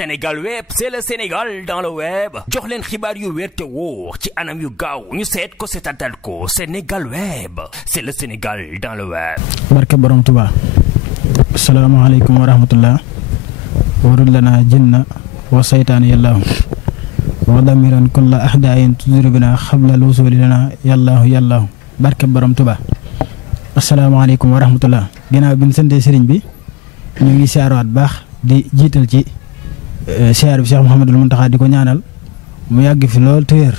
Sénégal web c'est le Sénégal dans le web jox leen xibaar yu wér te wóor ci anam yu gaaw ñu seet ko seetatal ko Sénégal web c'est le Sénégal dans le web. barke borom Tuubaa. asalaamaaleykum wa rahmatullah. warul lana jinna wa saytaan yallaahu wa damiran kulla ahdaayin tuduru bina xabla lusuli lana yallaahu barke borom Tuubaa. asalaamaaleykum wa rahmatullah. ginnaaw bi ñu santee sëriñ bi ñu ngi siyaaraat baax di jiital ci siyaar bi Cheikh Mouhamadul Mountakha di ko ñaanal mu yàgg fi lool te wér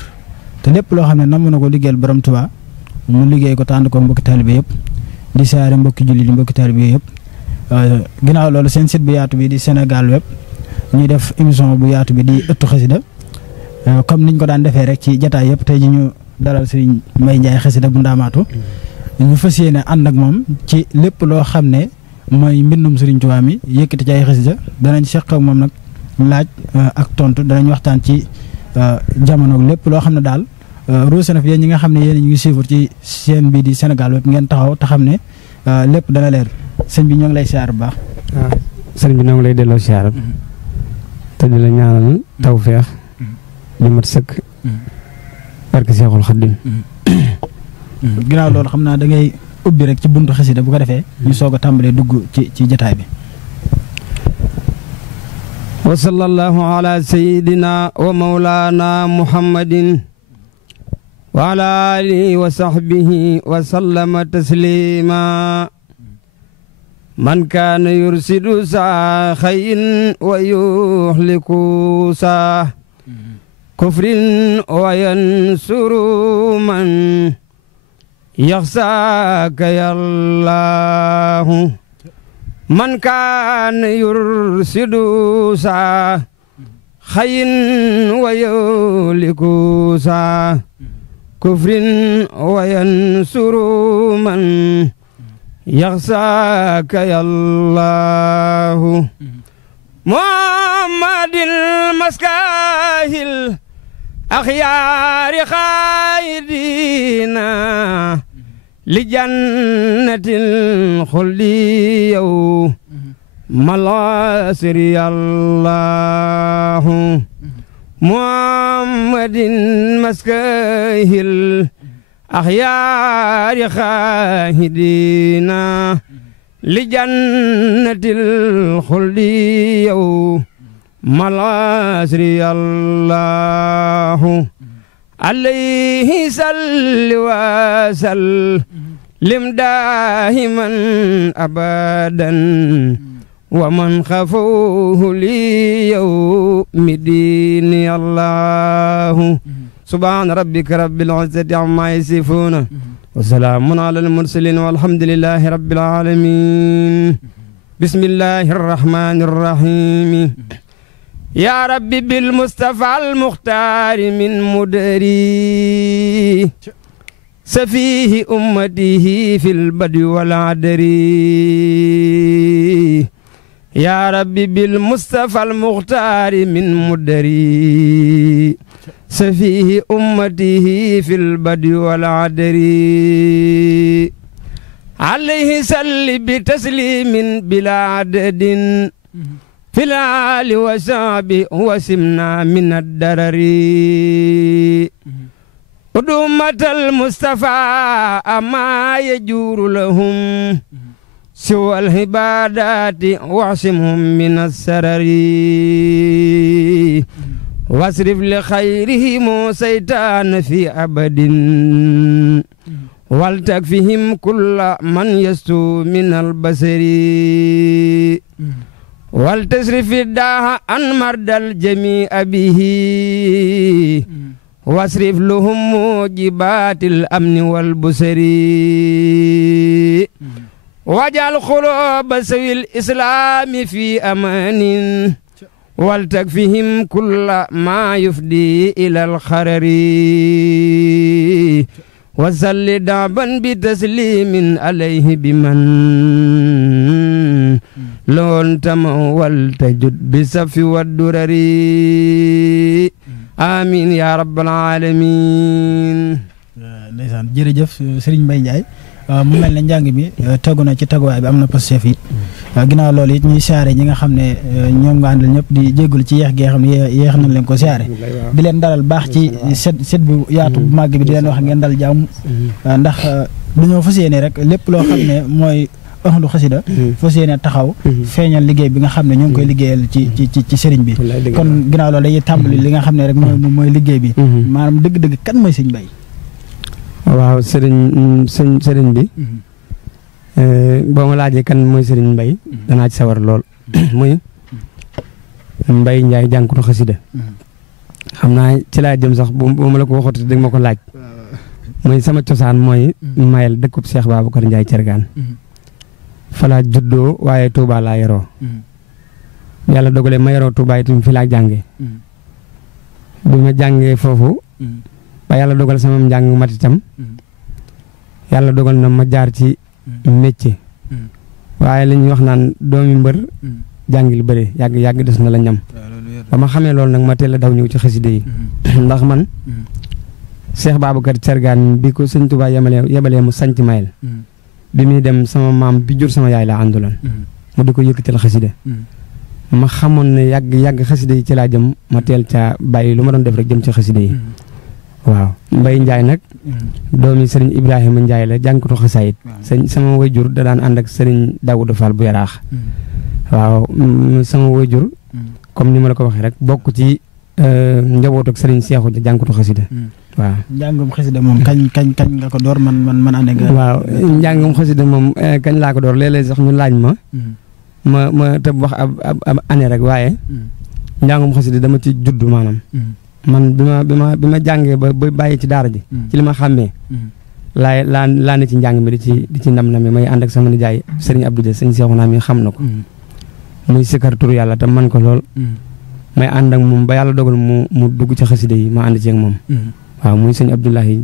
te lépp loo xam ne namm na ko liggéeyal borom Tuubaa mu liggéey ko tànd ko mbokki taalibe yëpp di siyaare mbokki julli di mbokki taalibe yëpp. ginnaaw loolu seen site bu yaatu bi di Sénégal web ñuy def émission bu yaatu bi di ëttu xasida comme niñ ko daan defee rek ci jataay yëpp tey ji ñu dalal Serigne Mbaye Ndiaye xasida bu ndaamaatu ñu fas yéene ànd ak moom ci lépp loo xam ne mooy mbindum Serigne Touba mi yëkkati ci ay xasida danañ seq ak moom nag laaj ak tontu danañ waxtaan ci jamono lépp loo xam ne daal ruuse na fi yéen ñi nga xam ne yéen ñu ngi suivre ci chaîne bi di Sénégal web ngeen taxaw te xam ne lépp dana leer sëñ bi ñoo ngi lay siyaar bu baax. waaw sëñ bi ñoo ngi lay delloo siyaar te di la ñaanal tawfeex li mat sëkk barke Seexul Xaddim. ginnaaw loolu xam naa da ngay ubbi rek ci buntu xasida bu ko defee ñu soog a tàmbalee dugg ci jataay bi. wa sallallahu ala sayyidina wa mawlana muhammadin wa ala alihi wa sahbihi wa sallama taslima man kaana yursidu saa xayin wa yuxliku saa kufrin wa yansuru man yaxsaaka yallaahu man kaana yursidu saa xayin wa yuxliku saa kufrin wa yansuru man yaxsaaka yallaahu muhammadil maskahil axyaari xaayidina li jannatil xuldi yow malasiri yallaahu muhammadin maskahil axyaari xaahidina li jannatil xuldi yow malasri yallaahu alayhi salli wa sallim daahiman abadan wa man xafawhu li yawmi diini yallaahu subhaana rabbika rabbil izzati ammaa yasifuuna wa salaamun alal mursaliin walhamdulillaahi rabbil aalamiin bismillaahi rahmaani rahiim yaa rabbi bil mustafaa al muxtaari min mudari safiihi ummatihi fil badwi wal adari yaa rabbi bil mustafaa al muxtaari min mudari safiihi ummatihi fil badwi wal adari alayhi salli bi taslimin bila adadin fil aali wa sahbi wa simna min ad-darari udumatal mustafa ama yajuru lahum siwal ibadati wasimhum min as-sarari wasrif li xayrihim saytaan fi abadin wal takfihim kulla man yastu min albasari wal tasrifi daaha an mardal jamii bihi wasrif lahum mujibatil amni wal busari wajal xuluba sawil islami fi amanin wal takfihim kulla ma yufdi ila alxarari wasalli daaban bi taslimin alayhi biman loon tama wal tajud bi safi waddurari amin ya rabbal alamin. ndeysaan jërëjëf Serigne Mbaye Ndiaye mu mel ne njàng mi tegu na ci teguwaay bi am na positif it ginnaaw loolu it ñuy siyaare ñi nga xam ne ñoom nga àndal ñëpp di jéggul ci yeex gi nga xam ne yeex nañ leen ko siyaare di leen dalal baax ci set bu yaatu bu màgg bi di leen wax ngeen dal jàmm ndax dañoo fas yéene rek lépp loo xam ne mooy ahlu xasida fas yéene taxaw feeñal liggéey bi nga xam ne ñu ngi koy liggéeyal ci sëriñ bi kon ginnaaw loolu dañuy tàmbali li nga xam ne rek mooy liggéey bi maanaam dëgg-dëgg kan mooy sëñ Mbaye waaw sëriñ bi boo ma laajee kan mooy sëriñ Mbaye danaa ci sawar lool muy Mbaye Ndiaye jànkatu xasida xam naa ci laa jëm sax bu ma la ko waxatu dégg ma ko laaj mooy sama cosaan mooy Mayel dëkkub Cheikh Babacar Ndiaye Thiergane falaa juddoo waaye Touba laa yaroo yàlla dogalee ma yaroo Touba itam fi laa jàngee bi ma jàngee foofu ba yàlla dogal sama njàng mat itam yàlla dogal na ma jaar ci métier waaye li ñuy wax naan doomi mbër jàngi lu bëri yàgg des na la ñam ba ma xamee loolu nag ma teel a daw ñëw ci xasida yi ndax man Cheikh Babacar Thiergane bi ko sëñ Touba yebalee mu sanc Mayel bi muy dem sama maam bi jur sama yaay laa ànduloon mu di ko yëkkatil xasida ma xamoon ne yàgg xasida yi ci laa jëm ma teel ca bàyyi lu ma doon def rek jëm ci xasida yi waaw Mbaye Ndiaye nag doomi sëriñ Ibrahima Ndiaye la jànkatu xasaayit sama wayjur da daan ànd ak sëriñ Daouda Fall bu Yaraax waaw sama wayjur comme ni ma la ko waxee rek bokk ci njaboot ak sëriñ Seexu jànkatu xasida waaw njàngum xasida moom kañ nga ko door man ànd nga waaw njàngum xasida moom kañ laa ko door léeg-léeg sax ñu laaj ma tëb wax ab année rek waaye njàngum xasida dama ci judd maanaam man bi ma jàngee ba bàyyi ci daara ji ci li ma xàmmee laa ne ci njàng mi di ci ndam mi may ànd ak sama nijaay sëriñ Abdou Dia sëriñ Seexu naa mi xam na ko muy sikkar turu yàlla te man ko lool may ànd ak moom ba yàlla dogal mu dugg ci xasida yi ma ànd ci ak moom waaw muy sëñ Abdoulahi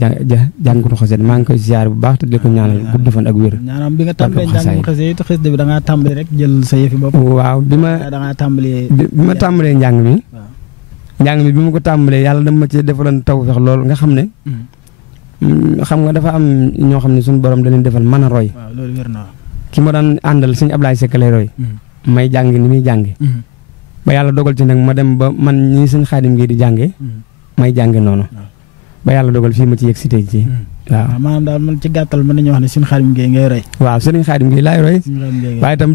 jàngatu xasida maa ngi koy ziar bu baax te di ko ñaanal gudd fan ak wér. ñaanam bi nga tàmbalee jàngum xasida bi da ngaa tàmbali rek jël sa yëfi bopp. waaw bi ma tàmbalee njàng mi. njàng mi bi ma ko tàmbalee yàlla dama ma ci defaloon tawfeex lool nga xam ne. xam nga dafa am ñoo xam ne suñu borom da leen defal mën a roy. waaw loolu wér na ki ma daan àndal sëñ Ablaye Seck lay roy. may jàng ni muy jànge ba yàlla dogal ci nag ma dem ba man ñii sëñ Xaadim gi di jànge may jànge noonu. ba yàlla dogal fii ma ci yegg si tey ci waaw maanaam daal man ci gàttal mën nañu wax ne Sëriñ Xaadim Gueye ngay roy. waaw Sëriñ Xaadim Gueye laay roy waaye itam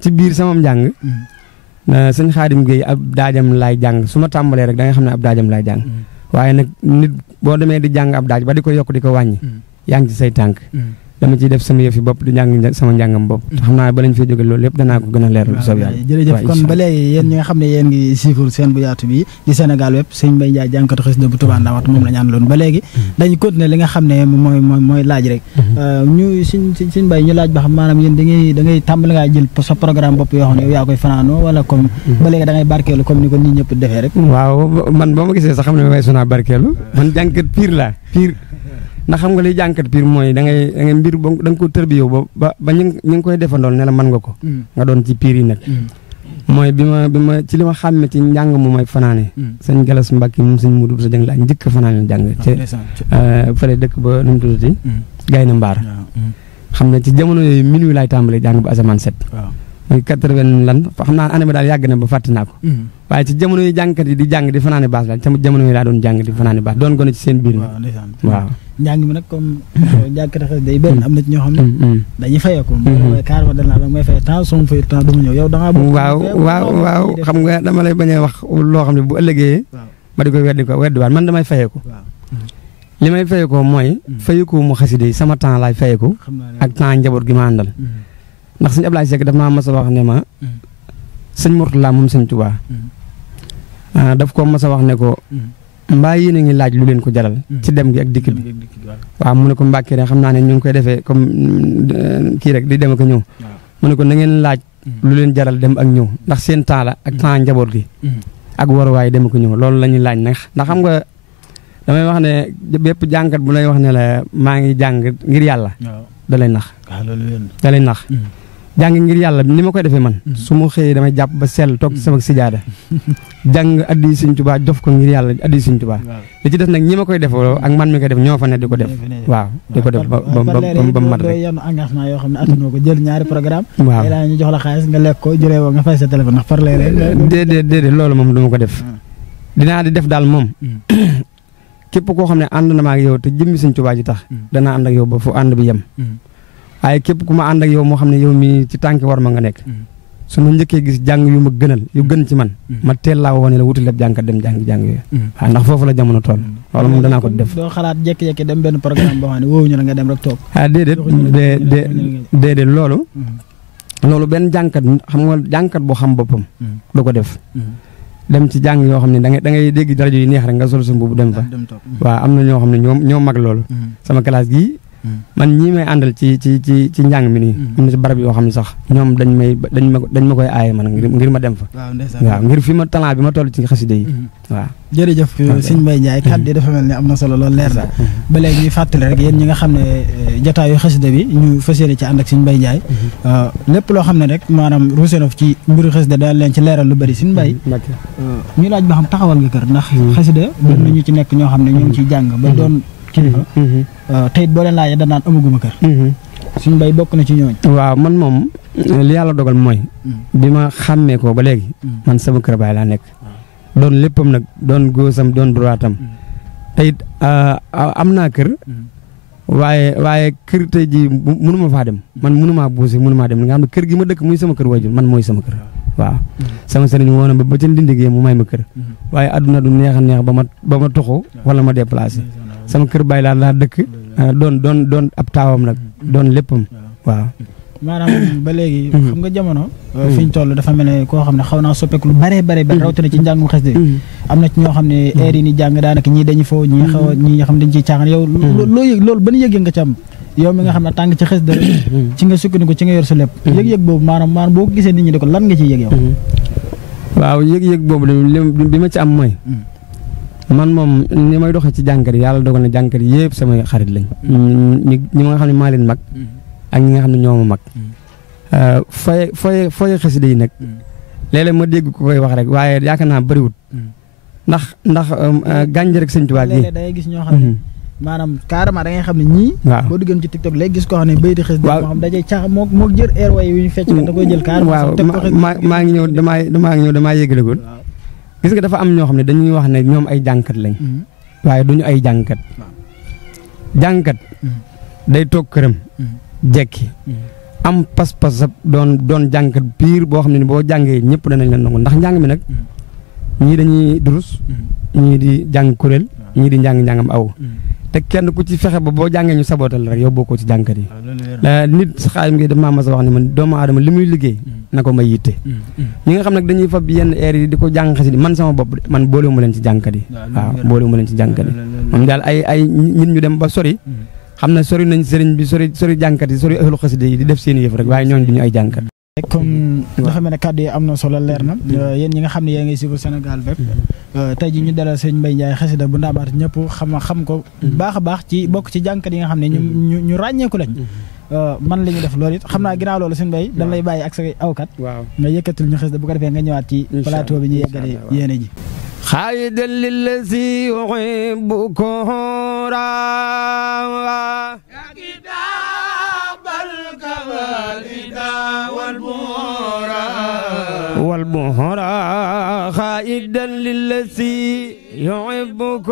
ci biir sama njàng Sëriñ Xaadim Gueye ab daajam laay jàng su ma tàmbalee rek da nga xam ne ab daajam laay jàng waaye nag nit boo demee di jàng ab daaj ba di ko yokk di ko wàññi yaa ngi ci say tànk dama ciy def sama yëfi bopp di jàng sama njàngam bopp xam naa ba lañ fay jóge loolu lépp danaa ko gën a leeral bu soob yàlla jërëjëf kon ba léegi yéen ñi nga xam ne yéen ngi siifur seen bu yaatu bi di Sénégal web sëñ Mbaye Ndiaye jànkatu xasida bu Touba Ndamatou moom la ñu àndaloon ba léegi dañu continuer li nga xam ne mooy laaj rek ñu suñ Mbaye ñu laaj ba xam maanaam yéen da ngay tàmbali ngaa jël sa programme bopp yoo xam ne yow yaa koy fanaanoo wala comme ba léegi da ngay barkeelu comme ni ko nit ñëpp defee rek waaw man boo ma gisee sax xam ne may sunaa barkeelu man jànkat pire la pire ndax xam nga liy jànkat piir mooy da ngay mbir da nga ko tërbiyow ba ñu ngi koy defandool ne la mën nga ko nga doon ci piir yi nag mooy bi ma ci li ma xàmme ci njàng mu may fanaane sëñ Galas Mbàkke moom sëñ Mudu sa jëng laa njëkk fanaane jàng ci fële dëkk ba nu mu tuddati gay na mbaar xam ne ci jamono yooyu minuit laay tàmbalee jàng ba asamaan set mooy 80 lan xam naa année ba daal yàgg na ba fàtte naa ko waaye ci jamono yi jàngkat yi di jàng di fanaane baas la ci jamono yi laa doon jàng di fanaane baas doon gone ci seen biir waaw njàng mi nag comme jànkati xasida day benn am na ci ñoo xam ne dañuy fayeeku mooy carrément danaa da may fay temps soo ma fay temps du ma ñëw yow da ngaa waaw xam nga dama lay bañ a wax loo xam ne bu ëllëgee ma di koy weddiwaat man damay fayeeku li may fayeekoo mooy fayeeku mu xasida yi sama temps laay fayeeku ak temps njaboot gi ma àndal ndax sëñ Ablaye Seck daf maa mas a wax ne ma sëñ Mourtala moom sëñ Touba daf ko mas a wax ne ko mbaa yéen a ngi laaj lu leen ko jaral ci dem gi ak dikk bi waaw mu ne ko Mbàkke rek xam naa ne ñu ngi koy defee comme kii rek di dem ak ñëw mu ne ko na ngeen laaj lu leen jaral dem ak ñëw ndax seen temps la ak temps njaboot gi ak waruwaay dem ak ñëw loolu la ñuy laaj nag ndax xam nga damay wax ne bépp jànkat bu lay wax ne la maa ngi jàng ngir yàlla da lay nax jàng ngir yàlla ni ma koy defee man su ma xëyee damay jàpp ba sell toog ci sama sijaada jàng addi Sëñ Tuubaa jof ko ngir yàlla addi Sëñ Tuubaa li ci des nag ñi ma koy def ak man mi koy def ñoo fa ne di ko def waaw di ko def ba mat rek yenn engagement yoo xam ne attanoo ko jël ñaari programme waaw laa ñu jox la xaalis nga lekk ko jëlee woo nga fay sa téléphone ndax par léeg-léeg déedéet loolu moom du ma ko def dinaa di def daal moom képp koo xam ne ànd na ma ak yow te jëmmi Sëñ Tuubaa ji tax danaa ànd ak yow ba fu ànd bi yem waaye képp ku ma ànd ak yow moo xam ne yow mi ci tànki war ma nga nekk su ma njëkkee gis jàng yu ma gënal yu gën ci man ma teel laa woone la wuti lépp jàngkat dem jàng yooyu waaw ndax foofu la jamono toll loolu moom danaa ko def doo xalaat jékki-jékki dem benn programme boo xam ne woowu ñu la nga dem rek toog déedéet loolu benn jàngkat xam nga jàngkat boo xam boppam du ko def dem ci jàng yoo xam ne da ngay dégg rajo yi neex rek nga sol sa mbubu dem fa waaw am na ñoo xam ne ñoo mag loolu sama classe gi man ñii may àndal ci njàng mi nii am na ci barab yoo xam ne sax ñoom dañ ma koy aaye man ngir ma dem fa waaw ngir fi ma talent bi ma toll ci xaside yi waaw jërëjëf sëñ Mbaye Ndiaye kàddu yi dafa mel ni am na solo loolu leer na ba léegi ñuy fàttali rek yéen ñi nga xam ne jotaayu xaside bi ñu fas yéene ci ànd ak sëñ Mbaye Ndiaye lépp loo xam ne rek maanaam ruusenof ci mbiru xaside daal leen ci leeral lu bëri sëñ Mbaye ñu laaj ba xam taxawal nga kër ndax xaside doon nañu ci nekk ñoo xam ne ñoo ngi ciy jàng ba doon kilifa tey boo leen laajee danaan amaguma kër suñu mbay bokk na ci ñooñ waaw man moom li yàlla dogal mooy bi ma xàmmee ko ba léegi man sama kër baay laa nekk doon léppam nag doon góosam doon droitam tey am naa kër waaye kër tey ji mënuma faa dem man mënumaa buuse mënumaa dem nga xam ne kër gi ma dëkk muy sama kër waajur man mooy sama kër waaw sama sëriñ woo na ba ca ndindigee mu may ma kër waaye adduna du neex a neex ba ma toxu wala ma déplacé sama kër baay laa dëkk doon ab taawam nag doon léppam waaw maanaam ba léegi xam nga jamono fi ñu toll dafa mel ne koo xam ne xaw naa soppeeku lu bare rawatina ci njàngum xasida am na ci ñoo xam ne heure yi ni jàng daanaka ñii dañu foo ñii xaw a ñii xam dañ ciy caaxaan yow loo yëg loolu ban yëg nga ci am yow mi nga xam ne tàng ci xasida ci nga sukkandiku ci nga yor sa lépp yëg-yëg boobu maanaam boo ko gisee nit ñi di ko lan nga ciy yëg yow waaw yëg-yëg boobu bi ma ci am mooy man moom ni may doxee ci jànkat yi yàlla dogal na jànkat yi yëpp samay xarit lañ ñi nga xam ne maa leen mag ak ñi nga xam ne ñoo ma mag fooy xasida yi nag léeg-léeg ma dégg ko koy wax rek waaye yaakaar naa bëriwut ndax gànj rek Sëñ Tuubaa gi léeg-léeg da ngay gis ñoo xam ne maanaam carrément da ngay xam ne ñii boo duggee ci TikTok léegi gis ko xam ne bayti xasida moo xam dajay cax moo jër air way yu ñu fecc da koy jël carrément waaw maa ngi ñëw damaa yëgalagul gis nga dafa am ñoo xam ne dañuy wax ne ñoom ay jàngkat lañ waaye duñu ay jàngkat jàngkat day toog këram jekki am pas-pas doon jàngkat biir boo xam ne ni boo jàngee ñëpp danañ leen nangu ndax njàng mi nag ñii dañuy durus ñii di jàng kuréel ñii di njàngam aw te kenn ku ci fexe ba boo jàngee ñu sabootal rek yow bokkoo ci jàngkat yi nit xaayim ngi damaa mas a wax ne man doomu aadama li muy liggéey na ko may yitte ñi nga xam nag dañuy fab yenn air yi di ko jàng xasida man sama bopp man boolewuma leen ci jàngkat yi waaw boolewuma leen ci jàngkat yi moom daal ay nit ñu dem ba sori xam na sori nañ sëriñ bi sori jàngkat yi sori ëxlu xasida yi di def seen yëf rek waaye ñooñu duñu ay jàngkat comme dafa mel ne kàddu yi am na solo leer na yéen ñi nga xam ne yéen ngay suivre Sénégal bépp tey ji ñu dalal sëñ Mbaye Ndiaye xasida bu ndaamaat ñëpp xam ko baax a baax ci bokk ci jàngkat yi nga xam ne ñu ràññeeku lañ man li ñu def loolu it xam naa ginnaaw loolu sëñ Mbaye dañ lay bàyyi ak sa awkat nga yëkkatul ñu xasida bu ko defee nga ñëwaat ci plateau bi ñu yeggale yéene ji xaayida lillazi yuhibbuka والبهرا خائدا للذي يحبك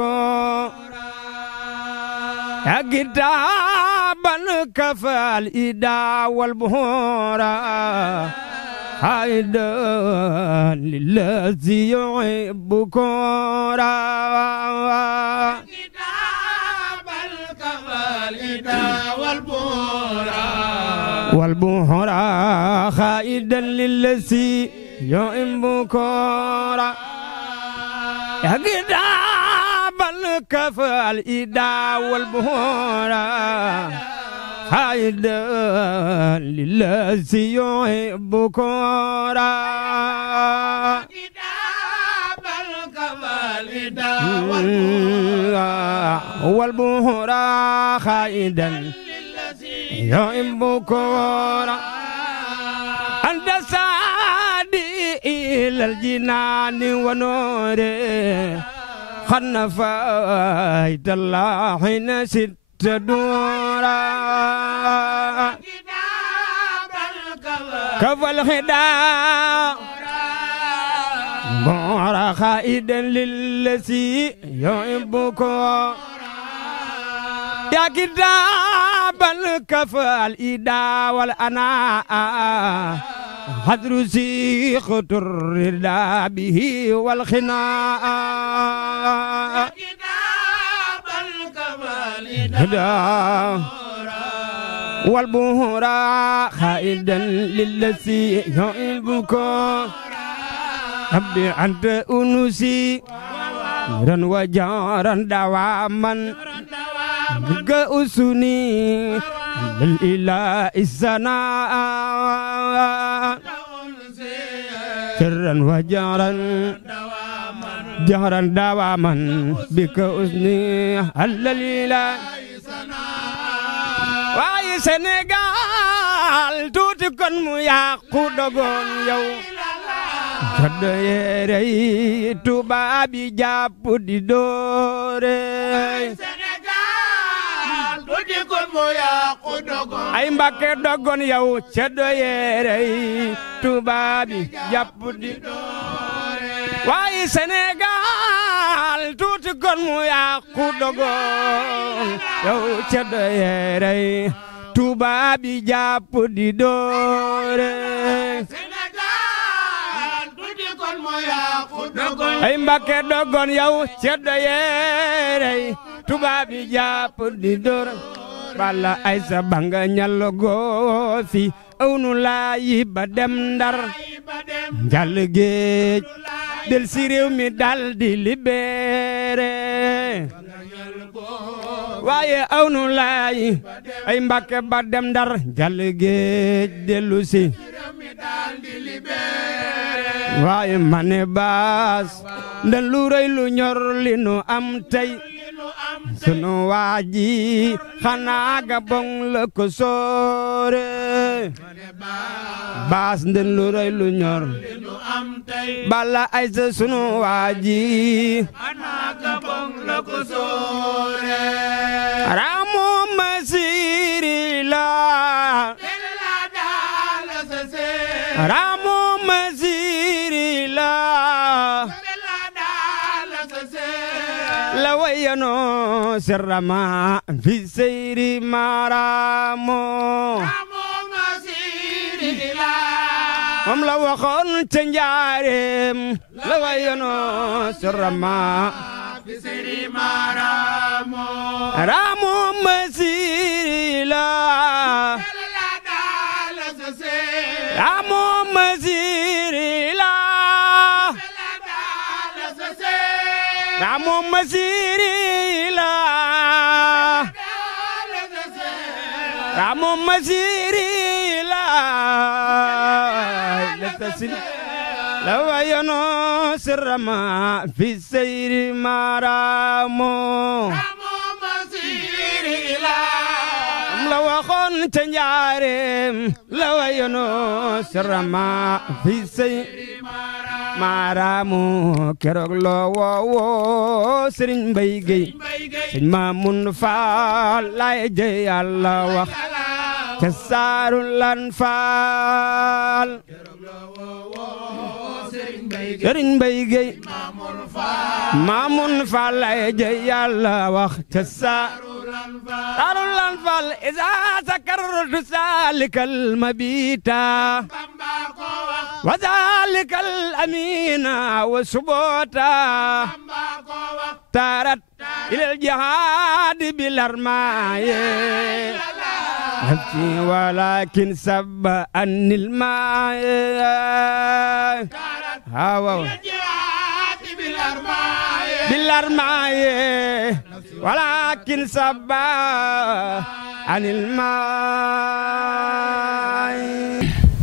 يا كتابا كفى الإدا والبهرا خائدا للذي يحبك والبهرا خائدا للذي يحبك يا كتابا كفى الإدا والبهرا خائدا للذي يحبك والبهرا خائدا يحبك الجنان ونوره خنفايت الله حين ست دورا كفى الخداع مورا خائدا للذي يحبكم يا كتاب الكفى الإداء والأناء حذر سيخ الرداء به والخناء كتاب الكفى الإداء والبهراء خائدا للذي يحبكم أبدي أنت أنسي نورا وجارا دواما كأسني للإله السناء سرا وجارا جهرا دواما بك أسني الإله waaye Sénégal tuuti kon mu yàqu dogoon yow joddo yére yi tubaab yi jàpp di doore Sénégal tuuti kon mu yàqu dogoon ay Mbàkke dogoon yow joddo yére yi tubaab yi jàpp di doore waaye Sénégal tuuti kon mu yàqu dogoon yow ceddo yeerey tubaab yi jàpp di doore Sénégal tuuti kon mu yàqu dogoon ay Mbàkke dogoon yow ceddo yeerey tubaab yi jàpp di doore bala ay sa banga ñallo goofi awnu laayi ba dem Ndar jàll géej del si réew mi dal di libéré waaye awnu laayi ay Mbàkke ba dem Ndar jàll géej dellu si waaye mane baas ndan lu rëy lu ñor li nu am tey sunu waaji xanaa Gabon la ko soore baas ndan lu rëy lu ñor bala ay sa sunu waaji xanaa Gabon la ko soore ramo masiri la ramo masiri la la wayano sirrama fi seyri maramo ramo masiri la moom la waxoon ca njaareem la wayano sirrama fi seyri maramo ramo masiri la ramo masiri la ramo masiri la ramo masiri la la wayano sirrama fi seyri maramo ramo masiri la la waxoon ca njaareem la wayano sirrama fi seyri maramo keroog loo woo Sëriñ Mbay Géy Sëriñ Maamun Faal lay jëy Yàlla wax ca saaru lan faal Sëriñ Mbay Géy Maamun Faal lay jëy Yàlla wax ca saaru lan faal isa sakartu salikal mabita وذلك الأمين وسبوتا تارت إلى الجهاد بالأرماء نفسي ولكن سب أن الماء بالأرماء ولكن سب عن الماء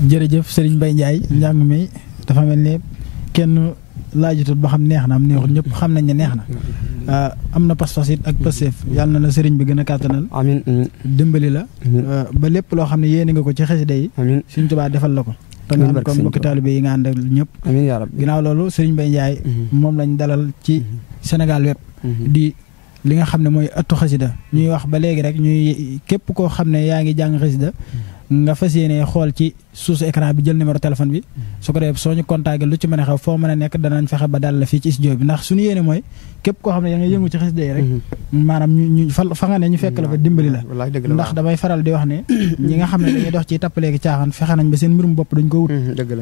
jërëjëf Serigne Mbaye Ndiaye njàng mi dafa mel ni kenn laajutut ba xam neex na am neexut ñëpp xam nañ ne neex na am na pas-pas it ak passeef yàlla na la Serigne bi gën a kàttanal amiin dimbali la ba lépp loo xam ne yéene nga ko ci xasida yi Sëriñ Tuubaa defal la ko te nga ànd ko mbokki taalibe yi nga ànd ak ñëpp amiin yaa rabbi ginnaaw loolu Serigne Mbaye Ndiaye moom lañ dalal ci Sénégal web di li nga xam ne mooy ëttu xasida ñuy wax ba léegi rek ñuy képp koo xam ne yaa ngi jàng xasida nga fas yéene xool ci suusu écran bi jël numéro téléphone bi su ko defee soo ñu contacté lu ci mën a xew foo mën a nekk danañ fexe ba dal la fii ci studio bi ndax suñu yéene mooy képp koo xam ne yaa ngi yëngu ci xasida yi rek maanaam ñu fa nga ne ñu fekk la fa dimbali la ndax damay faral di wax ne ñi nga xam ne dañuy dox ci tappaleegi caaxaan fexe nañ ba seen mbirum bopp dañ ko wut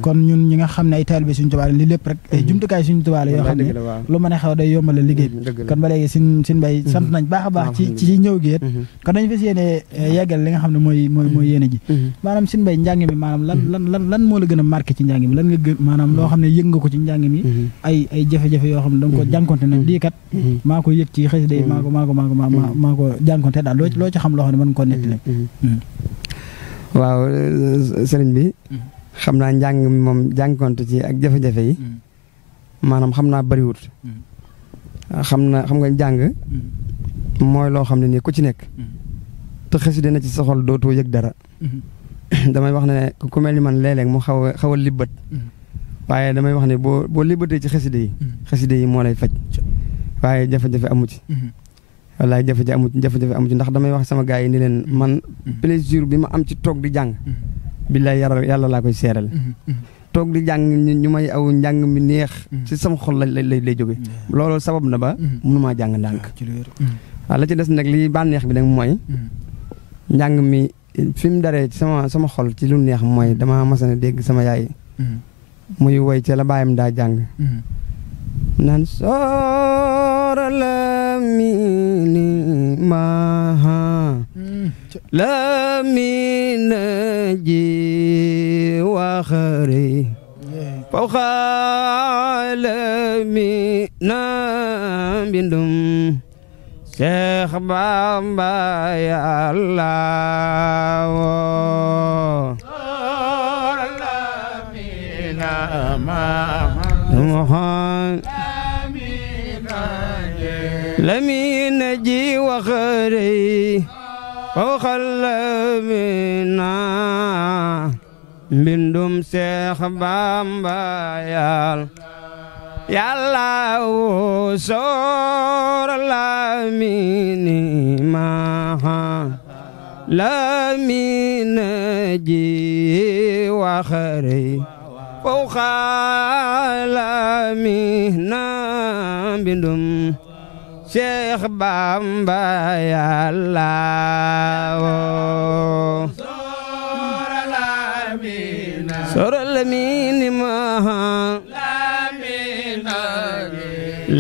kon ñun ñi nga xam ne ay taalibe Sëriñ Tuubaa li lépp rek ay jumtukaay Sëriñ Tuubaa yoo xam ne lu mën a xew day yombal liggéey bi kon ba léegi sin Mbay sant nañ baax a baax ci ñëw gi kon dañu fas yéene yeggal li nga xam ne mooy yéene ji maanaam Sëriñ Mbay njàng mi maanaam lan moo la gën a marqué ci njàng mi lan nga gën maanaam loo xam ne yëg nga ko ci njàng mi ay jafe-jafe yoo xam ne da nga ko jànkonte nag lii kat maa ko yëg ci xasida yi maa ko jànkonte daal loo ci xam loo xam ne mën ko nettali waaw sëriñ bi xam naa njàng mi moom jànkonte ci ak jafe-jafe yi maanaam xam naa bariwut xam nga jàng mooy loo xam ne nii ku ci nekk te xasida na ci sa xol dootoo yëg dara damay wax ne ku mel ni man léeg-léeg mu xaw a libbat waaye damay wax ne boo libbatee ci xasida yi moo lay faj waaye jafe-jafe amu ci wallaay jafe-jafe amu ci ndax damay wax sama gars yi ni leen man plaisir bi ma am ci toog di jàng billaay yàlla laa koy seeral toog di jàng ñu may aw njàng mi neex ci sama xol lay jóge loolu sabab na ba mënumaa jàng ndànk waaw la ci des nag li bànneex bi nag mooy njàng mi fi mu daree ci sama xol ci lu neex mooy dama masana dégg sama yaay muy woy ca la baayam daa jàng naan soora la mini maha la mina ji waxari fawxa la mina bindum Seex Bamba Yàlla woo lamina ji waxari fawxa lamina mbindum Seex Bamba Yàlla woo soora lamini maha lamina ji waxari fawxa lamina mbindum Seex Bamba Yàlla woo soora lamini maha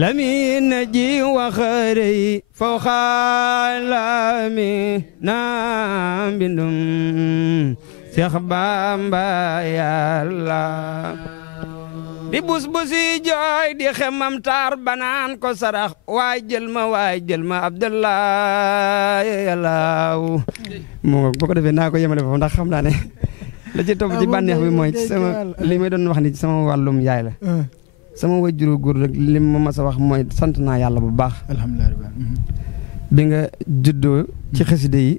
lamina ji waxari fawxa lamina mbindum Seex Bamba Yàlla di bus busi jooy di xemam taar banaan ko sarax waay jël ma Abdullahi Yàlla moo boo ko defee naa ko yemale foofu ndax xam naa ne la ci topp ci bànneex bi mooy sama li may doon wax ni sama wàllum yaay la sama wajuru góor rek li ma mas a wax mooy sant naa yàlla bu baax alhamdulilah bi nga juddoo ci xaside yi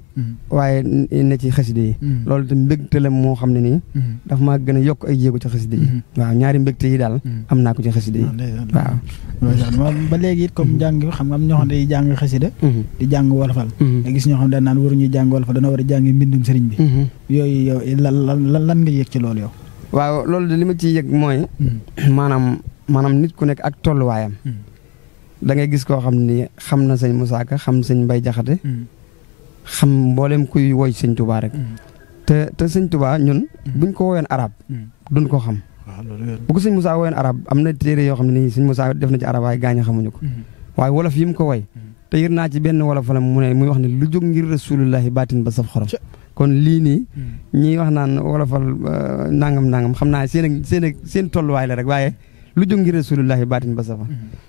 waaye ne ci xaside yi loolu te mbégte la moo xam ne nii dafa maa gën a yokk ay jéego ci xaside yi waaw ñaari mbégte yi daal am naa ko ci xaside yi waaw ba léegi it comme jàng xam nga am ñoo xam ne day jàng xasida di jàng wolofal nga gis ñoo xam ne dañ naan waruñuy jàng wolofal dana war a jàng mbindum sëriñ bi yooyu yow lan nga yëg ci loolu yow waaw loolu de li ma ciy yëg mooy maanaam nit ku nekk ak tolluwaayam da ngay gis koo xam ni xam na sëñ Moussa Ka xam sëñ Mbay Jaxate xam mboolem kuy woy sëñ Touba rek te sëñ Touba ñun buñ ko woyoon arab duñ ko xam bu ko sëñ Moussa woyoon arab am na téere yoo xam ne nii sëñ Moussa def na ci arab waaye gaañ xamuñu ko waaye wolof yi mu ko woy te yër naa ci benn wolofalam mu ne muy wax ne lu jóg ngir rasulullahi baatin ba saf xorom kon lii nii ñiy wax naan wolofal nangam xam naa seen tolluwaay la rek waaye lu jóg ngir rasulullahi baatin ba safa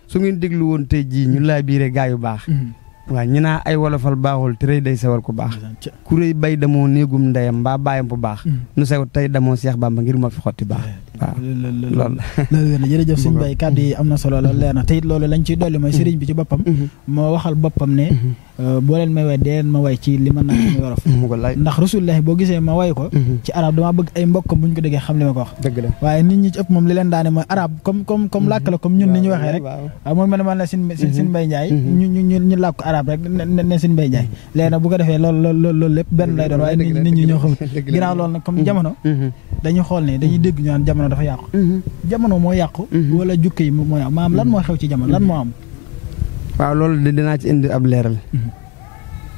su ngeen déglu woon tey jii ñu laa biire gaa yu baax waaw ñu naa ay wolofal baaxul te rëy day sewal ku baax ku rëy bay damoo néegum ndeyam mbaa bàyyam bu baax nu sew tey damoo Seex Bamba ngir ma fi xotti baax waaw loolu wér na jërëjëf sëñ Baye kàddu yi am na solo loolu leer na te it loolu lañ ciy dolli mooy sëriñ bi ci boppam moo waxal boppam ne boo leen may way dee ma way ci li mën naa ci wolof ndax Rasulullah boo gisee ma way ko ci arab dama bëgg ay mbokkam bu ñu ko déggee xam li ma ko wax dëgg la waaye nit ñi ci ëpp moom li leen daane mooy arab comme làkk la comme ñun ni ñu waxee rek waaw mooy man la sin Mbay Njaay ñu làkk arab rek ne sin Mbay Njaay léegi nag bu ko defee loolu lépp benn lay doon waaye nit ñi ñoo xam ginnaaw loolu nag comme jamono dañu xool ne dañuy dégg ñu naan jamono dafa yàqu jamono moo yàqu wala jukki yi moo yàqu maanaam lan moo xew ci jamono lan moo am waaw loolu dinaa ci indi ab leeral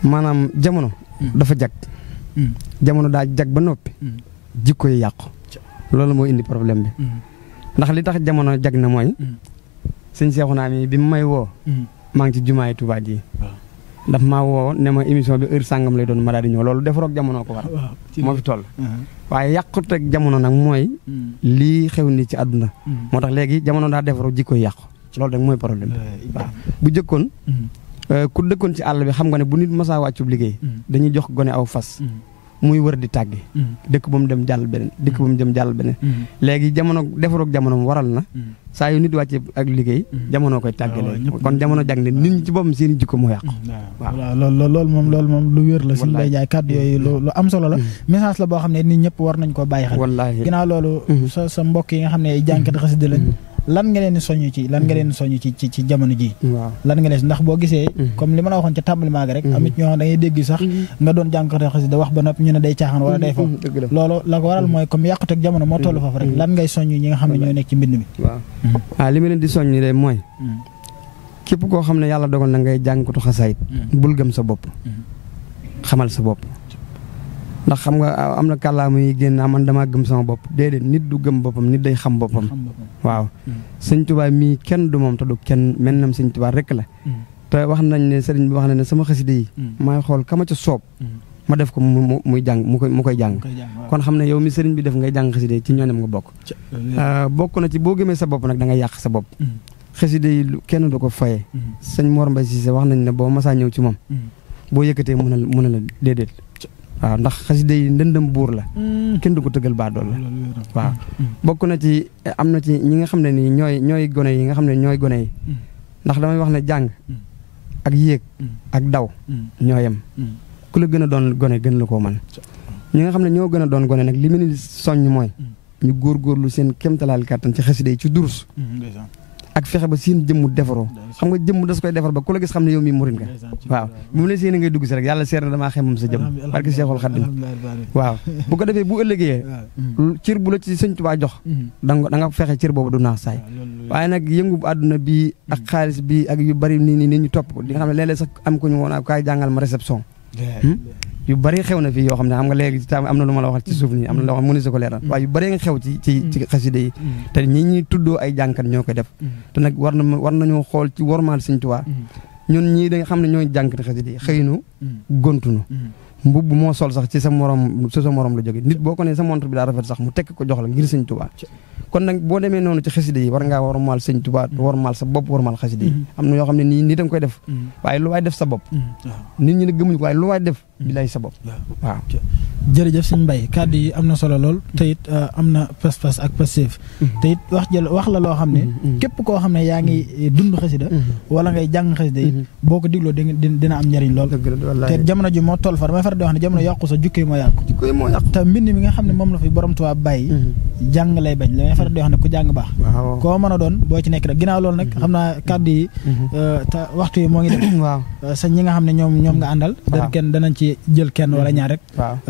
maanaam jamono dafa jag jamono daa jag ba noppi jikko yi yàqu loolu moo indi problème bi ndax li tax jamono jag na mooy sëñ Seexuna mi bi mu may woo maa ngi ci jumaay Tuubaa ji daf maa woo ne ma émission bi heure sàngam lay doon ma daal di ñëw loolu defaroog jamono ko war moo fi toll waaye yàqut rek jamono nag mooy lii xew ni ci àdduna moo tax léegi jamono daa defaru jikko yi yàqu loolu rek mooy problème bi waaw bu jëkkoon ku dëkkoon ci àll bi xam nga ne bu nit masaa wàccub liggéey dañuy jox gone aw fas muy wër di tàggi dëkk ba mu dem jàll beneen dëkk ba mu dem jàll beneen léegi jamono defaroog jamono waral na saa yu nit wàcce ak liggéey jamono koy tàgge léegi kon jamono jag ne nit ñi ci boppam seen i jikko moo yàqu waaw loolu moom lu wér la suñu Mbay Njaay kàddu yooyu lu am solo la message la boo xam ne nit ñëpp war nañ koo bàyyi xel wallaahi ginnaaw loolu sa mbokk yi nga xam ne ay jànkat xasida lañ lan nga leen di soññ ci jamono ji lan nga leen ndax boo gisee comme li ma la waxoon ca tàmbalement ga rek amit ñoo xam da ngay dégg sax nga doon jànkate xasida wax ba noppi ñu ne day caaxaan wala day foofu loolu la ko waral mooy comme yàqute ak jamono moo toll foofu rek lan ngay soññ ñi nga xam ne ñoo nekk ci mbind mi waaw li ma leen di soññ de mooy képp koo xam ne yàlla dogal na ngay jànkatu xasaayit bul gëm sa bopp xamal sa bopp ndax xam nga am na kàllaama yi génn man damaa gëm sama bopp déedéet nit du gëm boppam nit day xam boppam waaw sëñ Tuubaa mii kenn du moom te du kenn mel nam sëñ Tuubaa rek la te wax nañ ne sëriñ bi wax na ne sama xasida yi maay xool kama ca soob ma def ko muy jàng mu koy jàng kon xam ne yow mi sëriñ bi def ngay jàng xasida yi ci ñooñam nga bokk bokk na ci boo gëmee sa bopp nag da nga yàq sa bopp xasida yi kenn du ko faye sëñ Mor Mbay Siise wax nañ ne boo masaa ñëw ci moom boo yëkkatee mun a la déedéet waaw ndax xasida yi ndëndëm buur la kenn du ko tëggal baadool la waaw bokk na ci am na ci ñi nga xam ne nii ñooy gone yi nga xam ne ñooy gone yi ndax damay wax ne jàng ak yéeg ak daw ñoo yem ku la gën a doon gone gën la koo man ñi nga xam ne ñoo gën a doon gone nag li mu ni soññ mooy ñu góorgóorlu seen kéemtalaal kàttan ci xasida yi ci durus ak fexe ba seen jëmm defaroo xam nga jëmm das koy defar ba ku la gis xam ne yow mii murit nga waaw bu mu la seen ngay dugg si rek yàlla seer na damaa xemam sa jëmm barke Seexul Xaadim waaw bu ko defee bu ëllëgee cër bu la ci Sëñ Tuubaa jox da nga fexe cër boobu du naax saay waaye nag yëngu àdduna bi ak xaalis bi ak yu bari nii ñu topp ko di nga xam ne léeg-léeg sax am ko ñu woon ak kaay jàngal ma réception yu bari xew na fii yoo xam ne xam nga léegi am na lu ma la waxal ci suuf nii am na loo xam ne mënu si ko leeral waaye yu bari nga xew ci xasida yi te ñi ñuy tuddoo ay jànkat ñoo koy def te nag war nañoo xool ci wormaal Sëñ Tuubaa ñun ñii da nga xam ne ñooy jànkat xasida yi xëyinu gontunu mbubb moo sol sax ci sa morom la jóge nit boo ko ne sa montre bi daa rafet sax mu tekk ko jox la ngir Sëñ Tuubaa kon nag boo demee noonu ci xasida yi war ngaa wormaal Sëñ Tuubaa wormaal sa bopp wormaal xasida yi am na yoo xam ne nii nit a nga koy def waaye lu waay def sa bopp nit ñi ne gëmuñu ko waaye lu waay def bilaay sa bopp waaw jërëjëf sëñ Mbaye kàddu yi am na solo lool te it am na pas-pas ak passif te it wax la loo xam ne képp koo xam ne yaa ngi dund xasida wala ngay jàng xasida yi boo ko digloo dina am njariñ lool te jamono ji moo toll fa damay faral di wax ne jamono yàqu sa jukki moo yàqu te mbind mi nga xam ne moom la fi borom Tuubaa bàyyi jàng lay bañ damay faral di wax ne ku jàng baax koo mën a doon boo ci nekk rek ginnaaw loolu nag xam naa kàddu yi te waxtu yi moo ngi dem sa ñi nga xam ne ñoom nga àndal danañ ci jël kenn wala ñaar rek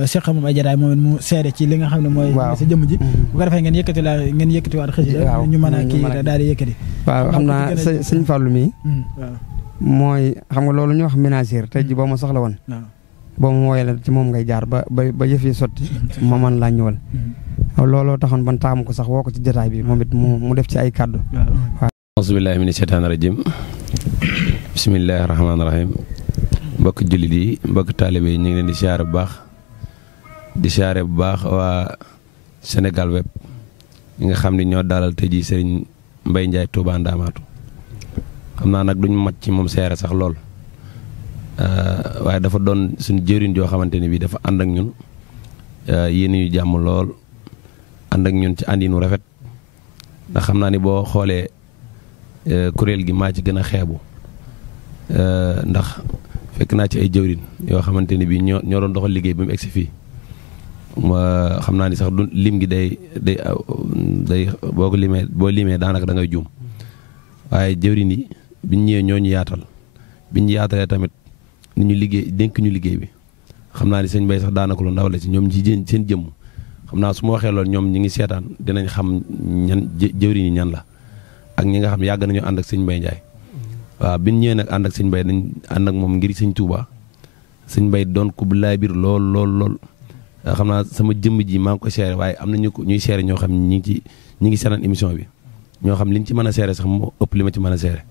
seq moom ay jataay moom it mu seede ci li nga xam ne mooy sa jëmm ji bu ko defee ngeen yëkkati waat xasida ñu mën a kii daal di yëkkati waaw xam naa sëñ Fallou mi mooy xam nga loolu ñu wax ménagère tey ji boo ma soxla woon boo ma wooyee la ci moom ngay jaar ba yëf yi sotti ma man laa ñëwal looloo taxoon ban taamu ko sax woo ko ci jataay bi moom it mu def ci ay kàddu waaw auzubillahi mina shaytaani rajim bismillahi rahmaani rahim mbokk jullit yi mbokk taalibe yi ñu ngi leen di siyaare bu baax waa Sénégal web ñi nga xam ne ñoo dalal tey jii Serigne Mbaye Ndiaye Touba Ndamatou xam naa nag duñ mat ci moom seere sax lool waaye dafa doon suñu jëriñ joo xamante ne bii dafa ànd ak ñun yéen yu jàmm lool ànd ak ñun ci àndinu rafet ndax xam naa ni boo xoolee kuréel gi maa ci gën a xeebu ndax fekk naa ci ay jëwrin yoo xamante ni bii ñoo doon doxal liggéey bi mu egsi fii xam naa ni sax du lim gi day boo limee daanaka da ngay juum waaye jëwrin yi biñ ñëwee ñoo ñu yaatal biñ ñu yaatalee tamit ni ñu liggéey dénk ñu liggéey bi xam naa ni sëñ Mbaye sax daanaka lu ndaw la ci ñoom ci seen jëmm xam naa su ma waxee loolu ñoom ñi ngi seetaan dinañ xam ñan jëwrin yi ñan la ak ñi nga xam yàgg nañu ànd ak sëñ Mbaye Ndiaye waaw biñ ñëwee nag ànd ak sëñ Mbaye dañ ànd ak moom ngir sëñ Touba sëñ Mbaye doon ku laay biir lool xam naa sama jëmm ji maa ngi ko seere waaye am na ñuy seere ñoo xam ñi ngi seetaan émission bi ñoo xam liñ ci mën a seere sax moo ëpp li ma ci mën a seere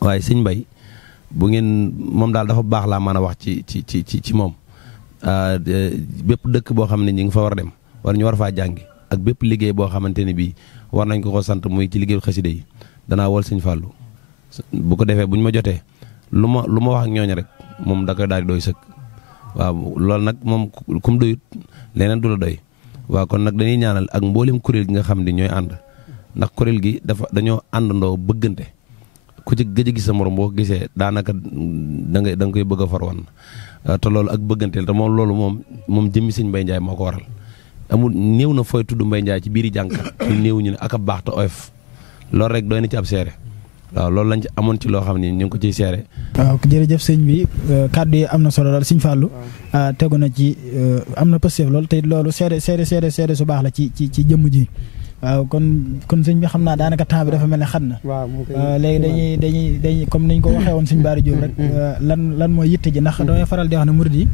waaye sëñ Mbaye bu ngeen moom daal dafa baax laa mën a wax ci moom bépp dëkk boo xam ne ñi ngi fa war a dem wala ñu war faa jàngi ak bépp liggéey boo xamante ne bii war nañ ko sant muy ci liggéeyu xasida yi danaa wol sëñ Fallou bu ko defee bu ñu ma jotee lu ma wax ak ñooñu rek moom da koy daal di doy sëkk waaw loolu nag moom kum doyut leneen du la doy waaw kon nag dañuy ñaanal ak mboolem kuréel gi nga xam ne ñooy ànd ndax kuréel gi dañoo àndandoo bëggante ku ci gëj a gis sa morom boo ko gisee daanaka da nga koy bëgg a farwan te loolu ak bëggante te moom loolu moom jëmmi sëñ Mbaye Ndiaye moo ko waral amul néew na fooy tudd Mbaye Ndiaye ci biiri jànkat te néew ñu ne ak a baax te oyof loolu rek doy na ci ab seere waaw loolu lañ ci amoon ci loo xam ne ñu ngi ko ciy seere. waaw jërëjëf sëñ bi kàddu yi am na solo lool sëñ Fallou tegu na ci am na pësteef lool te loolu seede su baax la ci jëmm ji waaw kon sëñ bi xam naa daanaka temps bi dafa mel ne xat na. waaw léegi dañuy comme niñ ko waxee woon sëñ Bara Diop rek lan mooy yitte ji ndax damay faral di wax ne murid yi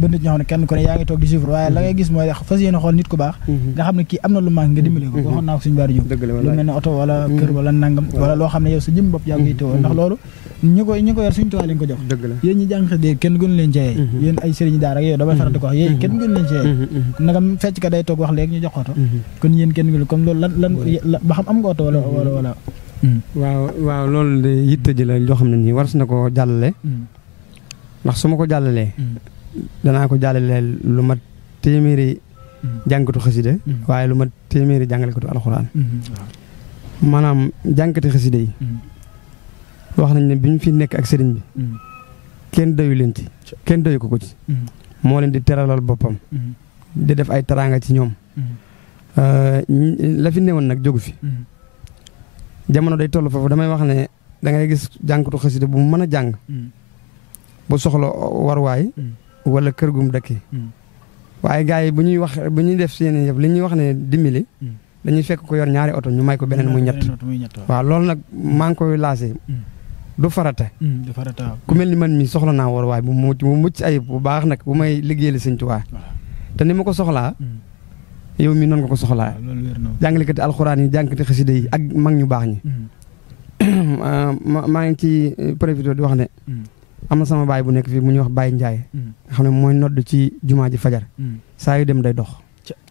bënd ñoo xam ne kenn ku ne yaa ngi toog di suivre waaye la ngay gis mooy fas yéene xool nit ku baax nga xam ne kii am na lu manque nga dimbale ko waxoon naa ko sëñ Bara Diop lu mel ne oto wala kër wala nangam wala loo xam ne yow sa jëm bopp yaa ngi yittewoo ndax loolu ñi ko yor suñu tuwaay lañ ko jox yéen ñi jàng de kenn gënu leen ceyee yéen ay sëriñ daara ak yooyu damay faral di ko wax yéen kenn gënu leen ceyee nagam fecc ka day toog wax léegi ñu jox oto kon yéen kenn gënu comme loolu lan ba xam am nga oto wala waaw loolu de yitte ji la loo xam ne nii war na ko jàllale ndax su ma ko jàllalee danaa ko jàllalee lu mat téeméeri jàngkatu xasida waaye lu mat téeméeri jàngalekatu alxuraan maanaam jàngkati xasida yi wax nañ ne bi ñu fi nekk ak sëriñ bi kenn doyu leen ci kenn doyu ko ci moo leen di teralal boppam di def ay teraanga ci ñoom la fi newoon nag jógu fi jamono day toll foofu damay wax ne da ngay gis jàngkatu xasida bu mu mën a jàng bu soxla warwaay wala kër gum dëkki waaye gars yi bu ñuy def seen yëf li ñuy wax ne dimbali dañuy fekk ko yor ñaari oto ñu may ko beneen muy ñett waaw loolu nag maa ngi koy laasé du farata ku mel ni man mi soxla naa warwaay bu mucc ayib bu baax nag bu may liggéeyal Sëñ Tuubaa te ni ma ko soxlaa yow mi noonu nga ko soxlaa jàngalekati alxuraan yi jàngkati xasida yi ak mag ñu baax ñi maa ngi ci profité di wax ne am na sama baay bu nekk fii mu ñuy wax Baye Ndiaye nga xam ne mooy nodd ci jumaa ji fajar saa yu dem day dox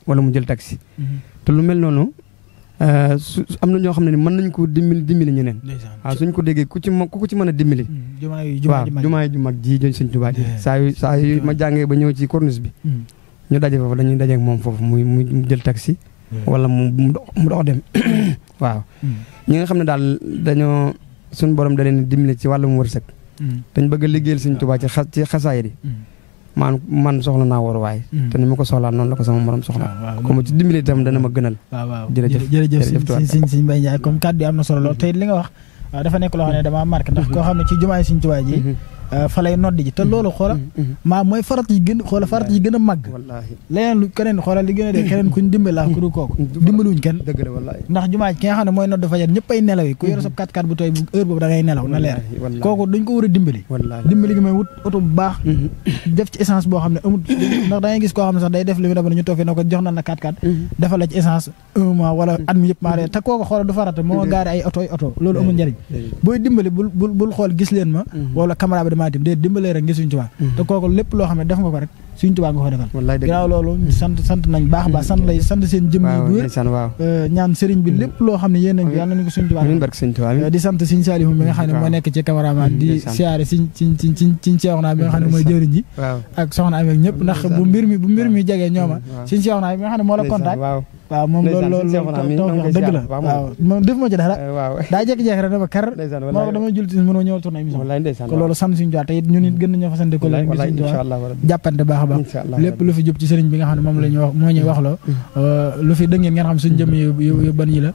wala mu jël taxi te lu mel noonu am na ñoo xam ne ni mën nañ ko dimbali ñeneen waaw suñ ko déggee ku ko ci mën a dimbali waaw jumaa ju mag ji Sëñ Tuubaa ji saa yu ma jàngee ba ñëw ci corniche bi ñu daje foofu dañuy daje ak moom foofu mu jël taxi wala mu dox dem waaw ñi nga xam ne daal dañoo suñ borom da leen dimbali ci wàllum wërsëg dañ bëgg a liggéeyal Sëñ Tuubaa ci xasaay di man soxla naa war waay te ni ma ko soxlaa noonu la ko sama morom soxlaa comme ci dimbali itam dana ma gënal jërëjëf sëñ Mbaye Ndiaye comme kàddu yi am na solo lool te li nga wax dafa nekk loo xam ne dama marqué ndax koo xam ne ci jumaay Sëñ Tuubaa ji fa lay noddi ji te loolu xoola mooy farat yi gën a màgg leneen lu keneen xoola li gën a dee keneen kuñ dimbali laa ku du kooku dimbaluñ kenn ndax jumaa ji ki nga xam ne mooy nodd fajar ñëpp ay nelaw yi ku yor sa 4x4 bu tooy bu heure boobu da ngay nelaw na leer kooku dañ ko war a dimbali gi mooy wut oto bu baax def ci essence boo xam ne amul ndax da ngay gis koo xam ne sax day def li mu def ñu toog fi na ko jox na la 4x4 defal la ci essence 1 mois wala at mi yëpp maa te kooku xoola du farata moo gaari ay oto loolu amul njëriñ booy dimbali bul xool gis leen ma wala caméra bi dama tim dee dimbalee rek ngir Sëñ Tuubaa te kooku lépp loo xam ne def nga ko rek Sëriñ Tuubaa nga ko defal wallaay dëgg ginnaaw loolu sant nañ baax baax sant seen jëm yi bu wér ñaan sëriñ bi lépp loo xam ne yéen nañ ko yàlla nañu ko Sëriñ Tuubaa di sant Sëriñ Saalihu bi nga xam ne moo nekk ci cameraman di siyaare ci Seexuna bi nga xam ne mooy jëriñ ji ak soxna Ami ñëpp ndax bu mbir mi jegee ñooma Sëriñ Seexuna bi nga xam ne moo la contact waaw moom loolu dëgg la waaw moom def ma ci dara daa jékki-jékki rek dama kar moo ko dama jul ti mënoo ñëwal tourné émission ko loolu sant Sëriñ Tuubaa te it ñun it gën nañoo fa sante ko Sëriñ Tuubaa jàppante baax a baax lépp lu fi jub ci sëriñ bi nga xam ne moom la ñu wax moo ñuy wax loo lu fi dëngeen ngeen xam suñu jëm yu ban yi la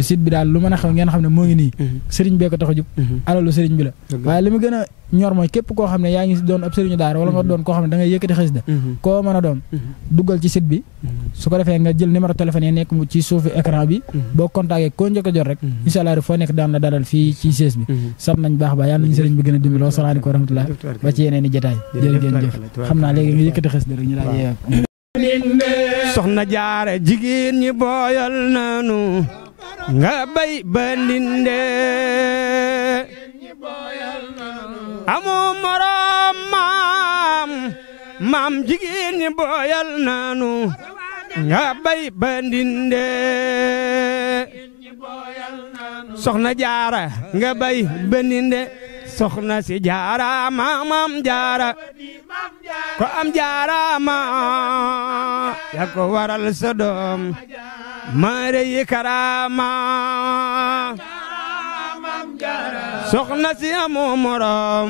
site bi daal lu mën a xew ngeen xam ne moo ngi nii sëriñ bee ko tax a jub alalu sëriñ bi la waaye li mu gën a ñor mooy képp koo xam ne yaa ngi doon ab sëriñu daara wala nga doon koo xam ne da ngay yëkkati xasida koo mën a doon duggal ci site bi su ko defee nga jël numéro téléphone yi nekk ci suufu écran bi boo contacté koo njëkk a jot rek incha allah foo nekk daan la dalal fii ci sees bi sant nañ baax ba yàlla nañu sëriñ bi gën a dimbaloo salaamaaleykum wa rahmatulah ba ci yeneen i jotaay jërë ngeen jëf xam naa léegi nga yëkkati xasida rek ñu daal yeew soxna jaara jigéen ñi booyal nanu nga bay bandinde amoo morom maam jigéen ñi booyal nanu nga bay bandinde soxna jaara nga bay bandinde soxna si jaara maam jaara ko am jaara ma ya ko waral sa doom mare yi karama soxna si amoo morom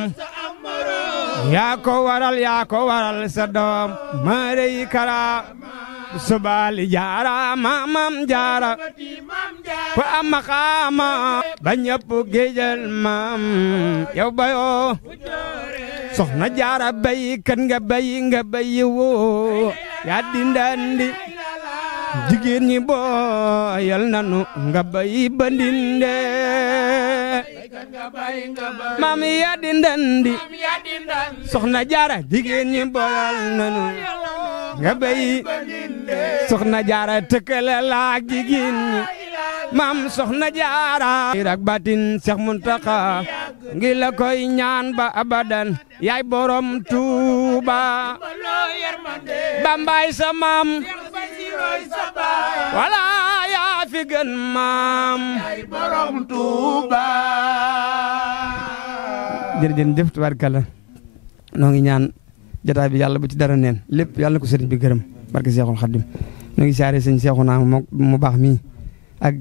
yaa ko waral sa doom mare yi karama subali jaara maam jaara ko am maqaama ba ñëpp géejal maam yow bayoo soxna jaara bay kan nga bay woo yaa dindandi jigéen ñi booyal nanu nga bay bandinde maam yaa dindandi soxna jaara jigéen ñi booyal nanu nga bay soxna jaara tëkkale laak jigéen ñi maam soxna jaara rak batin Seex Muntaxa ngi la koy ñaan ba abadan yaay borom Tuuba bambaay sa maam wala yaa fi gën maam yaay borom Tuuba jërëjëf tubaarkalla noo ngi ñaan jotaay bi yàlla bu ci dara neen lépp yàlla na ko sëriñ bi gërëm barke Seexul Xaddim noo ngi siyaare sëñ Seexuna mu baax mii ak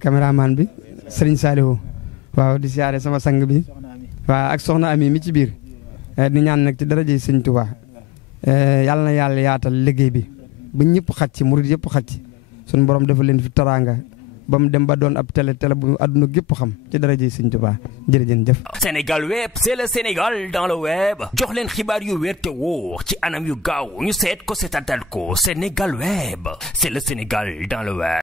caméraman bi sëriñ Saalihu waaw di siyaare sama sang bi waaw ak soxna Ami mi ci biir di ñaan nag ci daraja sëñ Tuubaa yàlla na yàlla yaatal liggéey bi ba ñëpp xaj ci murid yëpp xaj ci suñu borom dafa leen fi taraanga ba mu dem ba doon ab télé bu àdduna gépp xam ci daraja sëñ Tuubaa jërëjëf. Sénégal web c'est le Sénégal dans le web jox leen xibaar yu wér te wóor ci anam yu gaaw ñu seet ko seetatal ko Sénégal web c'est le Sénégal dans le web.